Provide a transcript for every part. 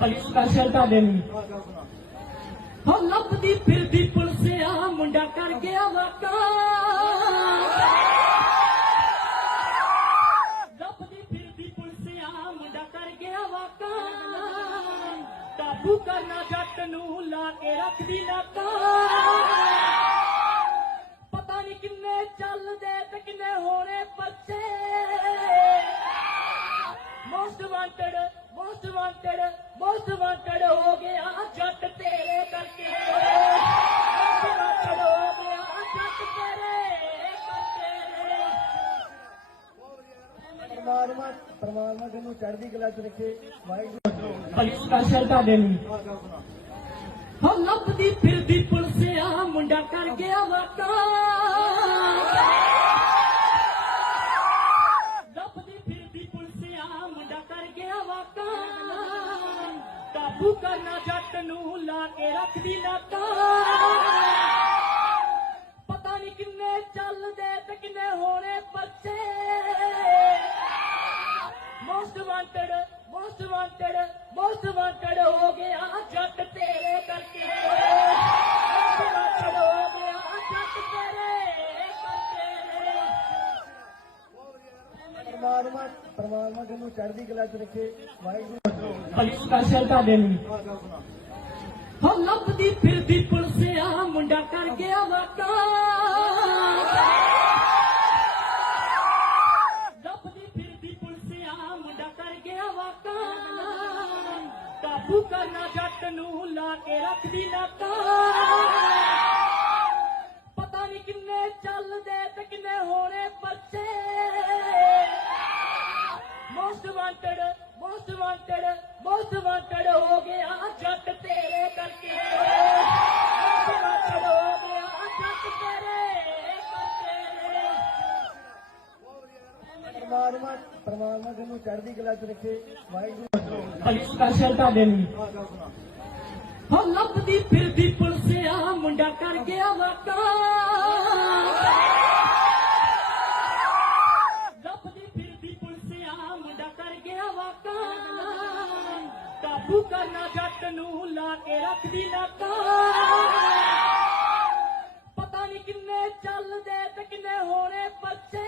ਭਲੀ ਸਪੈਸ਼ਲ ਤੁਹਾਡੇ ਲਈ। ਹੋ ਲੱਭਦੀ ਫਿਰਦੀ ਪੁਲਸਿਆ ਮੁੰਡਾ ਕਰ ਗਿਆ ਵਾਕਾ। ਲੱਭਦੀ ਫਿਰਦੀ ਪੁਲਸਿਆ ਮੁੰਡਾ ਕਰ ਗਿਆ ਵਾਕਾ। ਕਾਬੂ ਕਰਨਾ ਜੱਟ ਨੂੰ ਲਾ ਕੇ ਰੱਖਦੀ ਨਾਕਾ। Most wanted most wanted most wanted ਹੋ ਗਿਆ ਜੱਟ ਤੇਰੇ ਕਰਕੇ ਵਾਂਟਡ ਹੋ ਗਿਆ ਜੱਟ ਤੇਰੇ ਕਰਕੇ ਪਰਮਾਤਮਾ ਪਰਮਾਤਮਾ ਤੈਨੂੰ ਚੜ੍ਹਦੀ ਕਲਾ ਚ ਰੱਖੇ। ਵਾਹਿਗੁਰੂ ਸਪੈਸ਼ਲ ਤੁਹਾਡੇ ਲਈ। ਹੋ ਲੱਭਦੀ ਫਿਰਦੀ ਪੁਲਸਿਆ ਮੁੰਡਾ ਕਰ ਗਿਆ ਵਾਕਾ ਕਾਬੂ ਕਰਨਾ ਜੱਟ ਨੂੰ ਲਾ ਕੇ ਰੱਖਦੀ ਨਾਕਾ ਪਤਾ ਨਹੀਂ ਕਿੰਨੇ ਚੱਲਦੇ ਤੇ ਕਿੰਨੇ ਹੋਣੇ ਬੱਚੇ most wanted most wanted most wanted ਹੋ ਗਿਆ ਜੱਟ ਤੇਰੇ ਕਰਕੇ। ਪਰਮਾਤਮਾ ਪਰਮਾਤਮਾ ਚੜ੍ਹਦੀ ਕਲਾ ਚ ਰੱਖੇ। ਵਾਹਿਗੁਰੂ ਭਲੀ ਸਪੈਸ਼ਲ ਤੁਹਾਡੇ ਲਈ। ਹੋ, ਲੱਭਦੀ ਫਿਰਦੀ ਪੁਲਸਿਆ, ਮੁੰਡਾ ਕਰ ਗਿਆ ਵਾਕਾ। ਲੱਭਦੀ ਫਿਰਦੀ ਪੁਲਸਿਆ, ਮੁੰਡਾ ਕਰ ਗਿਆ ਵਾਕਾ। ਕਾਬੂ ਕਰਨਾ ਜੱਟ ਨੂੰ ਲਾ ਕੇ ਰੱਖਦੀ ਨਾਕਾ। ਪਤਾ ਨਹੀਂ ਕਿੰਨੇ ਚੱਲਦੇ ਤੇ ਕਿੰਨੇ ਹੋਣੇ ਬੱਚੇ most wanted most wanted most wanted ਹੋ ਗਿਆ ਜੱਟ ਤੇਰੇ ਕਰਕੇ। ਮੋਸਟ ਵਾਂਟਡ ਹੋ ਗਿਆ ਜੱਟ ਤੇਰੇ ਕਰਕੇ। ਪਰਮਾਤਮਾ ਪਰਮਾਤਮਾ ਤੈਨੂੰ ਚੜ੍ਹਦੀ ਕਲਾ ਚ ਰੱਖੇ। ਵਾਹਿਗੁਰੂ। ਭਲੀ ਸਪੈਸ਼ਲ ਤੁਹਾਡੇ ਲਈ। ਹੋ ਲੱਭਦੀ ਫਿਰਦੀ ਪੁਲਸਿਆ ਮੁੰਡਾ ਕਰ ਗਿਆ ਵਾਕਾ। ਕਾਬੂ ਕਰਨਾ ਜੱਟ ਨੂੰ ਲਾ ਕੇ ਰੱਖਦੀ ਨਾਕਾ ਪਤਾ ਨਹੀਂ ਕਿੰਨੇ ਚੱਲਦੇ ਤੇ ਕਿੰਨੇ ਹੋਣੇ ਬੱਚੇ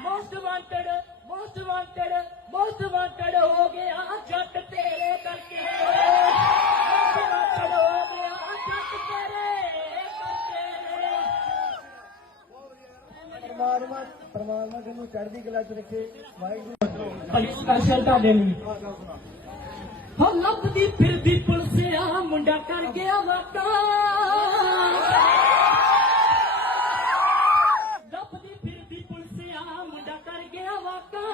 most wanted most wanted most wanted ਹੋ ਗਿਆ ਜੱਟ ਤੇਰੇ ਕਰਕੇ। ਮੋਸਟ ਵਾਂਟਡ ਹੋ ਗਿਆ ਜੱਟ ਤੇਰੇ ਕਰਕੇ। ਪਰਮਾਤਮਾ ਪਰਮਾਤਮਾ ਤੈਨੂੰ ਚੜ੍ਹਦੀ ਕਲਾ ਚ ਰੱਖੇ। ਵਾਹਿਗੁਰੂ ਭਲੀ ਸਪੈਸ਼ਲ ਤੁਹਾਡੇ ਲਈ। ਹੋ, ਲੱਭਦੀ ਫਿਰਦੀ ਪੁਲਸਿਆ, ਮੁੰਡਾ ਕਰ ਗਿਆ ਵਾਕਾ। ਲੱਭਦੀ ਫਿਰਦੀ ਪੁਲਸਿਆ, ਮੁੰਡਾ ਕਰ ਗਿਆ ਵਾਕਾ।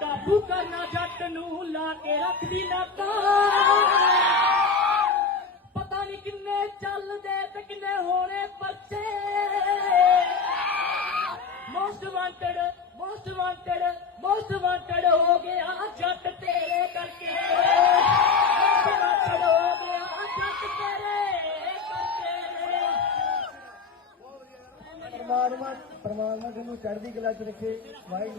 ਕਾਬੂ ਕਰਨਾ ਜੱਟ ਨੂੰ ਲਾ ਕੇ ਰੱਖਦੀ ਨਾਕਾ। ਪਤਾ ਨਹੀਂ ਕਿੰਨੇ ਚੱਲਦੇ ਪਰਮਾਤਮਾ ਪਰਮਾਤਮਾ ਤੁਹਾਨੂੰ ਚੜ੍ਹਦੀ ਕਲਾ ਚ ਰੱਖੇ। ਵਾਹਿਗੁਰੂ